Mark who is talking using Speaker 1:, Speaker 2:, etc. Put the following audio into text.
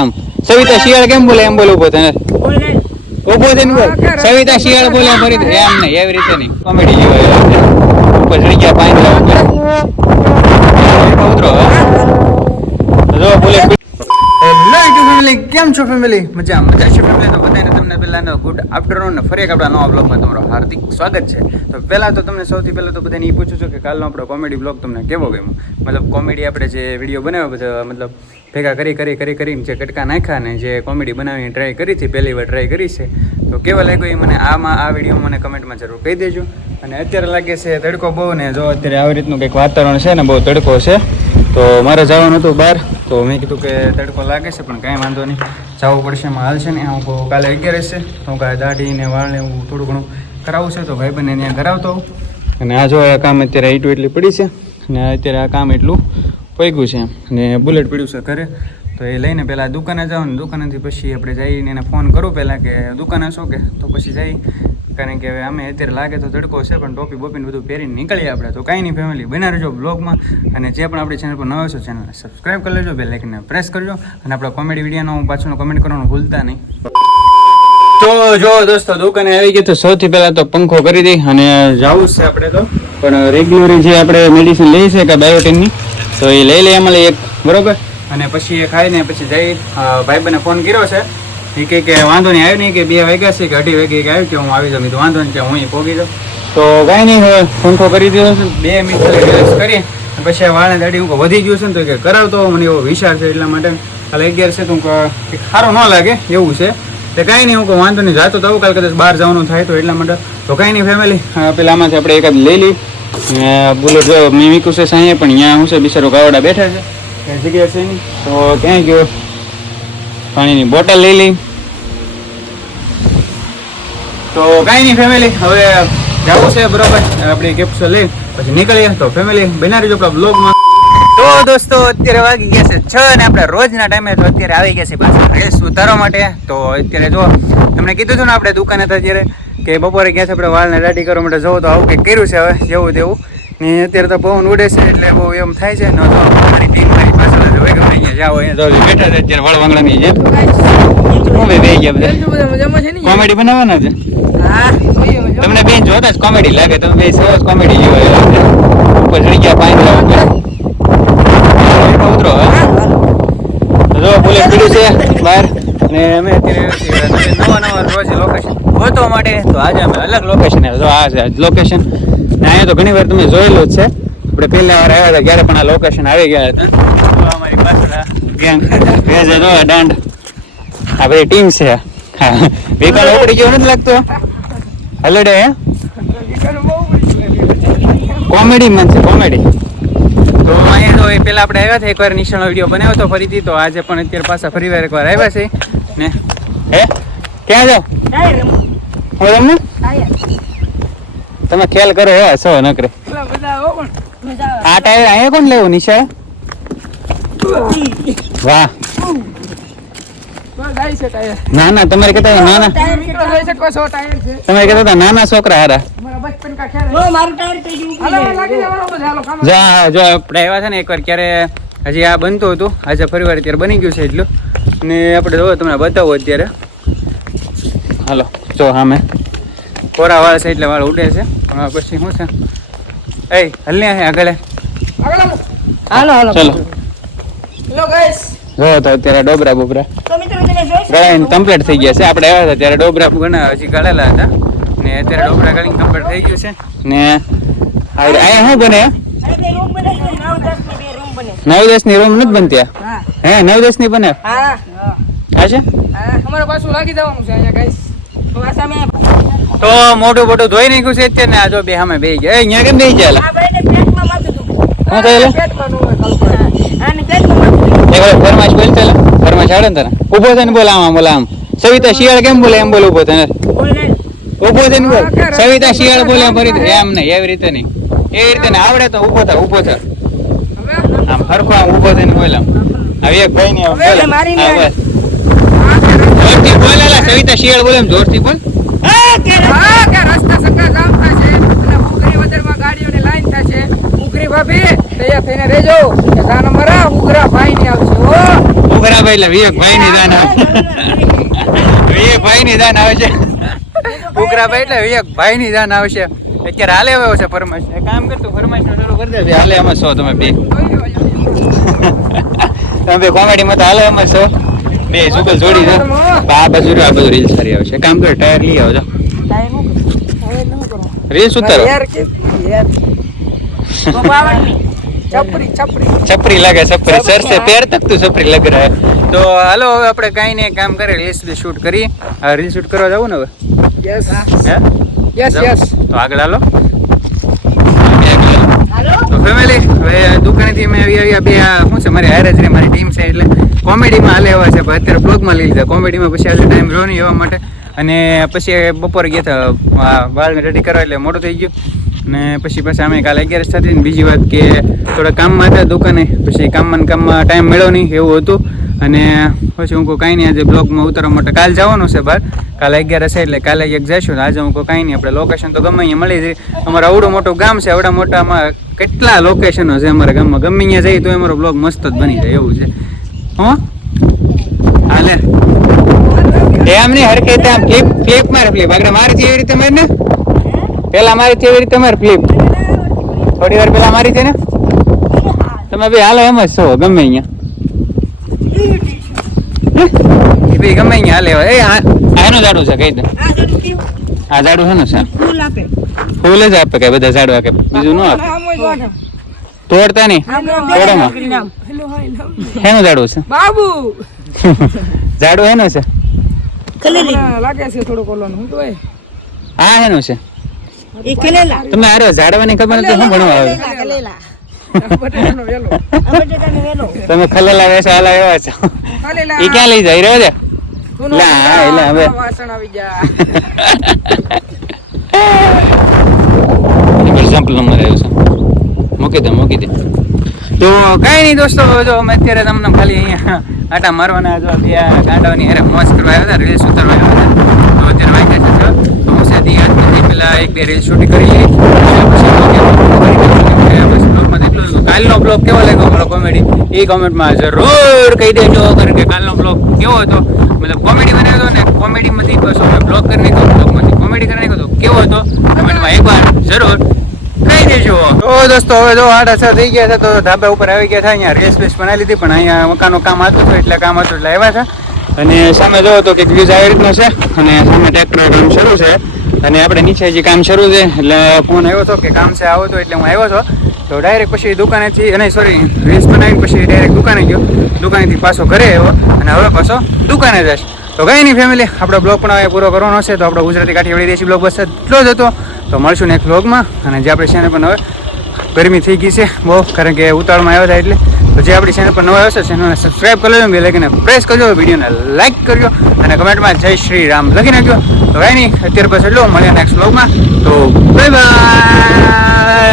Speaker 1: આમ. સવિતા શિયાળ કેમ બોલે? એમ બોલે ઊભો થઈને. ઊભો થઈને બોલ. સવિતા શિયાળ બોલે એમ ફરી એમ નહીં એવી રીતે નહીં. કોમેડી જેવા ઉપર ચડી ગયા ઉપર ઉતરો જો બોલે ફેમિલી કેમ છો ફેમિલી મજા મજા છે ફેમિલી તો બધાને તમને પહેલાં ગુડ આફ્ટરનૂન ફરી એક આપણા નવા બ્લોગમાં તમારું હાર્દિક સ્વાગત છે. તો પહેલાં તો તમને સૌથી પહેલાં તો બધાને એ પૂછું છું કે કાલનો આપણો કોમેડી બ્લોગ તમને કેવો ગયો મતલબ કોમેડી આપણે જે વીડિયો બનાવ્યો, બધા મતલબ ભેગા કરી કરી કરી, કરીને જે કટકા નાખ્યા ને જે કોમેડી બનાવીને ટ્રાય કરી હતી, પહેલી વાર ટ્રાય કરી છે. તો કેવા લાગ્યો એ મને? આમાં આ વીડિયો મને કમેન્ટમાં જરૂર કહી દેજો. અને અત્યારે લાગે છે તડકો બહુ ને જો અત્યારે આવી રીતનું કંઈક વાતાવરણ છે ને, બહુ તડકો છે. તો મારે જવાનું હતું બહાર. તો મેં કીધું કે તડકો લાગે છે, પણ કાંઈ વાંધો નહીં. જવું પડશે, એમાં હાલ છે ને, હું કાલે અગિયાર તો હું કાલે દાઢીને વાળને હું થોડું ઘણું કરાવવું છે, તો ભાઈ બંને ત્યાં કરાવતો. અને આ જો આ કામ અત્યારે ઈટું એટલી પડી છે, અને અત્યારે આ કામ એટલું પૈગું છે. અને બુલેટ પડ્યું છે ઘરે. તો એ લઈને પહેલાં દુકાને જાઓ ને દુકાનેથી પછી આપણે જઈને એને ફોન કરું પહેલાં કે દુકાને છો કે? તો પછી જઈ. કારણ કે હવે અમે અત્યારે લાગે તો તડકો છે, પણ ટોપી બોપીને બધું પહેરીને નીકળીએ આપણે. તો કાંઈ નહીં ફેમિલી બના રહેજો બ્લોગમાં અને જે પણ આપણી ચેનલ પર નવો છો ચેનલ સબસ્ક્રાઈબ કરી લેજો બે આઇકનને પ્રેસ કરજો. અને આપણા કોમેડી વિડીયોનો પાછળનો કમેન્ટ કરવાનું ભૂલતા નહીં. તો જો દોસ્તો, દુકાને આવી ગઈ તો સૌથી પહેલાં તો પંખો કરી દઈ અને જવું છે આપણે તો. પણ રેગ્યુલર જે આપણે મેડિસિન લઈએ છે કે બાયોટીનની તો એ લઈ લઈએ એમાં એક, બરોબર? અને પછી એ ખાઈને પછી જઈ ભાઈબંધને ફોન કર્યો છે. એ કહે કે વાંધો નહીં, આવ્યો નહીં, કે બે વાગ્યા છે, કે અઢી વાગે આવ્યું કે હું આવી જાઉં. તો વાંધો નહીં કે હું અહીં પહોંચી જાઉં. તો કાંઈ નહીં પંખો કરી દીધો છે. બે મિનિટ કરી. પછી વાળને દાડી હું વધી ગયું છે ને તો કે કરાવતો મને એવો વિચાર છે એટલા માટે. કાલે અગિયાર છે તો હું સારું ન લાગે, એવું છે. તે કાંઈ નહીં, હું કહું, વાંધો નહીં, જાતો તો કાલે કદાચ બહાર જવાનું થાય તો એટલા માટે. તો કાંઈ નહીં ફેમિલી પેલા આમાંથી આપણે એકાદ લઈ લઈ. બુલેટ જો મેં મીકું છે સાંઈએ, પણ અહીંયા હું છે, બિચારો ગાવડા બેઠા છે. તો ક્યાંય ગયો? પાણીની બોટલ લઈ લઈ. તો કાંઈ નહીં ફેમિલી હવે જવું છે, બરોબર. આપણી કેપ્સુલ લઈ, પછી નીકળીએ. તો ફેમિલી બના રહીજો આપણા બ્લોગમાં તો દોસ્તો, અત્યારે વાગી ગયા છે છ અને આપણે રોજના ટાઈમે તો અત્યારે આવી ગયા છે પાછા રેસ ઉતારવા માટે. તો અત્યારે જો, તમને કીધું હતું ને આપણે દુકાને હતા ત્યારે, કે બપોરે ગયા છે આપણે વાળને રેડી કરવા માટે. જવું તો આવું કંઈક કર્યું છે હવે, જેવું તેવું. ને અત્યારે તો પવન ઉડે છે એટલે બહુ એમ થાય છે. ન તો અમારી ટીમ મારી પાછળ જ હોય ગમે અહીંયા જાઓ અહીંયા તો બેઠા છે અત્યારે વળવાંગડાની જેમ. કોમે બે ગયા બધા? કોમેડી બનાવવાના છે? તમને બેન જોતા જ કોમેડી લાગે. તમે બે સરસ કોમેડી જેવો ઉપર ચડી ગયા પાણી ઉતરો જો બોલે પીડ્યું છે બહાર. અને અમે અત્યારે નવા નવા રોજ લોકેશન ગોતવા માટે તો આજે અમે અલગ લોકેશન જો આ છે લોકેશન અહીંયા તો ઘણી વાર તમે જોયેલું જ છે. આપણે પહેલા વાર આવ્યા હતા ત્યારે પણ આ લોકેશન આવી ગયા હતા. અમારી પાછળ ગેંગ ભેજ દાંડ. આપણી ટીમ છે. વિકાલ ઉપડી ગયો નથી લાગતો? હલડે કોમેડી મન છે કોમેડી તો અહીંયા તો એ પહેલાં આપણે આવ્યા હતા એકવાર નિશાળનો વીડિયો બનાવ્યો હતો ફરીથી તો આજે પણ અત્યારે પાછા ફરી વાર એકવાર આવ્યા છે. ને હે? ક્યાં જાઓ હું રમવું તમે ખ્યાલ કરો હે સો નકરે. આ ટાયર અહીંયા કોણ લેવું નિશા વાહ. ના ના તમારે કહેતા હતા નાના. તમારે કહેતા હતા નાના છોકરા હારા. જા જો આપણે આવ્યા છે ને એકવાર ક્યારે હજી આ બનતું હતું. આજે ફરી વાર અત્યારે બની ગયું છે એટલું. ને આપણે જો તમને બતાવો અત્યારે. હાલો. જો સામે કોરા વાળ છે એટલે વાળ ઉડે છે. હવે પછી શું છે? એ હલ્યા ને આગળ.
Speaker 2: હાલો હાલો.
Speaker 1: ચલો.
Speaker 2: હેલો ગાઈસ
Speaker 1: જો તો અત્યારે ડોબરા બોબરા. ગળાઈને કમ્પ્લીટ થઈ ગયા છે. આપણે આવ્યા હતા ત્યારે ડોબરા ઘણા હજી ગળેલા હતા. ને અત્યારે ડોબરા ગળીને કમ્પ્લીટ થઈ ગયું છે. ને અહીંયા શું બને? નવ દસની રૂમ નથી બનતી
Speaker 2: હે.
Speaker 1: નવ દસની બને?
Speaker 2: હા.
Speaker 1: હા છે?
Speaker 2: અમારે પાછું લાગી જવાનું છે અહીંયા ગાઈસ
Speaker 1: તો મોટું મોટું ધોઈ નાખ્યું છે અત્યારે ને આ જો બે સામે બે ગયા. અહીંયા કેમ બે ગયા શું થયેલું ફરમાશ બોલ ચાલે ફરમાશ આવડે ને તને ઊભો થઈને બોલ આમ આમ બોલ આમ. સવિતા શિયાળ કેમ બોલે? એમ બોલ થઈને. ઊભો થઈને બોલ. સવિતા શિયાળ બોલે એમ ફરી એમ નહીં એવી રીતે નહીં. એવી રીતે આવડે તો ઊભો થા ઊભો થા. આમ હરખો આમ ઊભો થઈને બોલ આમ. હવે એક ભાઈ ને બોલ. બસ. જોરથી બોલ એલા, સવિતા શિયાળ બોલે એમ જોરથી બોલ.
Speaker 2: હા કે રસ્તા સંગા જામ થશે અને ઉગરી વદરમાં ગાડીઓની લાઈન થશે ઉગરી ભાભી તૈયાર થઈને રહેજો કે જાન મરા ઉગરા ભાઈ ની આવશે ઓ
Speaker 1: ખરાબ એટલે વિવેક ભાઈ ની દાન આવશે વિવેક ભાઈ ની દાન આવશે ઉગરા ભાઈ એટલે વિવેક ભાઈ ની દાન આવશે અત્યારે હાલે આવ્યો છે ફરમાઈશ. કામ કરતું ફરમાઈશ શરૂ કરી દેજે. હાલે એમાં છો તમે બે. તમે બે કોમેડીમાં તો હાલે એમાં છો. બે સુકલ જોડી દે આ બાજુ આ બાજુ રીલ સારી આવશે કામ કર ટાયર લઈ આવજો. રીલ ઉતારો.
Speaker 2: છપરી
Speaker 1: લાગે છપરી. સર સે પેર તક તું છપરી લગ રહે. તો હાલો હવે આપણે કાંઈ નહીં કામ કરે રીલ્સ બી શૂટ કરીએ. રીલ શૂટ કરવા જવું ને હવે?
Speaker 2: યસ યસ યસ
Speaker 1: તો આગળ હાલો. તો ફેમિલી હવે દુકાનેથી મેં આવી આવ્યા બે શું છે, મારી હારે રે, મારી ટીમ છે, એટલે કોમેડીમાં હાલે એવા છે અત્યારે બ્લોગમાં લઈ લીધા. કોમેડીમાં પછી આજે ટાઈમ રહ્યો નહીં એવા માટે. અને પછી બપોરે ગયા હતા વાળને રેડી કરવા, એટલે મોટો થઈ ગયું. ને પછી પાછા અમે કાલે અગિયાર થતી બીજી વાત કે થોડા કામમાં હતા દુકાને, પછી કામમાં કામમાં ટાઈમ મળ્યો નહીં, એવું હતું. અને પછી હું કોઈ કાંઈ નહીં, આજે બ્લોગમાં ઉતારવા માટે કાલ જવાનું છે બહાર. કાલે અગિયાર હશે એટલે કાલે એક જઈશું આજે હું કહું, કાંઈ નહીં, આપણે લોકેશન તો ગમે અહીંયા મળી જાય. અમારું આવડું મોટું ગામ છે, આવડા મોટામાં કેટલા લોકેશનો છે અમારા ગામમાં? ગમે અહીંયા જઈએ તો અમારો બ્લોગ મસ્ત જ બની જાય એવું છે. હો? હાલે એમ નહીં હરકે આમ ફ્લિપ ફ્લિપ મારે ફ્લિપ આગળ મારી છે એવી રીતે મારે ને પેલા મારી છે એવી રીતે મારે ફ્લિપ થોડી વાર પેલા મારી છે ને? તમે ભાઈ હાલો એમ જ છો ગમે અહીંયા. ભાઈ ગમે અહીંયા હાલે એ આ એનું ઝાડું છે કઈ દે. આ ઝાડું છે ને સર ફૂલ જ આપે કે બધા ઝાડવા કે બીજું ન આપે. તોડતા નહીં? હેનું ઝાડું છે?
Speaker 2: બાબુ!
Speaker 1: ઝાડું હેનું છે?
Speaker 2: લાગે છે થોડુંક ઓલું હું તો
Speaker 1: આ એનું છે? તમે અરે ઝાડવાની ખબર નથી શું ભણવા આવે તમે ખલેલા વેસા હાલા એવા છો. એ ક્યાં લઈ જાય રહ્યો છે? લા, એટલે હવે.
Speaker 2: વાસણ આવી જા
Speaker 1: એક્ઝામ્પલ નંબર આવ્યો છે. મૂકી દે મૂકી દે. તો કાંઈ નહીં દોસ્તો, જો અમે અત્યારે તમને ખાલી અહીંયા આટા મારવાના જો બે ગાંડાઓની હારે મોજ કરવા આવ્યા હતા, રીલ્સ ઉતારવા આવ્યા હતા. તો અત્યારે વાગ્યા છે તો હું છે આજથી પહેલા એક બે રીલ શૂટિંગ કરી લઈ. કાલનો બ્લોગ કેવો લાગ્યો અમારો કોમેડી એ કોમેન્ટમાં જરૂર કહી દેજો, કારણ કે કાલનો બ્લોગ કેવો હતો. મતલબ કોમેડી બનાવ્યો હતો ને કોમેડીમાંથી બસ અમે બ્લોગ કરી નાખ્યો બ્લોગમાંથી કોમેડી કરી નાખ્યો હતો કેવો હતો? કોમેન્ટમાં એકવાર જરૂર દેજો તો દોસ્તો, હવે જો આડા છ થઈ ગયા છે, તો ધાબા ઉપર આવી ગયા હતા અહીંયા રેસ બેસ બનાવી લીધી, પણ અહીંયા મકાનનું કામ હતું તો એટલે કામ હતું એટલે છે. અને સામે જોવો તો કે વ્યૂઝ આવી રીતનો છે, અને સામે ટ્રેક્ટર કામ શરૂ છે, અને આપણે નીચે જે કામ શરૂ છે, એટલે ફોન આવ્યો હતો કે કામ છે, આવો તો એટલે હું આવ્યો છો. તો ડાયરેક્ટ પછી દુકાનેથી અને સોરી રીલ્સ બનાવીને પછી ડાયરેક્ટ દુકાને ગયો. દુકાનેથી પાછો ઘરે આવ્યો, અને હવે પાછો દુકાને જઈશ તો કંઈ નહીં ફેમિલી આપણો બ્લોગ પણ હવે પૂરો કરવાનો છે, તો આપણો ગુજરાતી કાઠિયાવાડી દેશી બ્લોગ બસ એટલો જ હતો. તો મળશું નેક્સ્ટ બ્લોગમાં અને જે આપણી ચેનલ પર હવે ગરમી થઈ ગઈ છે, બહુ, કારણ કે ઉતાળમાં આવ્યા હતા એટલે. તો જે આપણી ચેનલ પર નવા આવ્યો છે ચેનલને સબસ્ક્રાઈબ કરી લેજો બે લાઈકને પ્રેસ કરજો વિડીયોને લાઇક કરજો, અને કમેન્ટમાં જય શ્રી રામ લખી નાખજો. તો કાંઈ નહીં, અત્યારે બસ એટલું મળ્યા નેક્સ્ટ બ્લોગમાં તો બાય બાય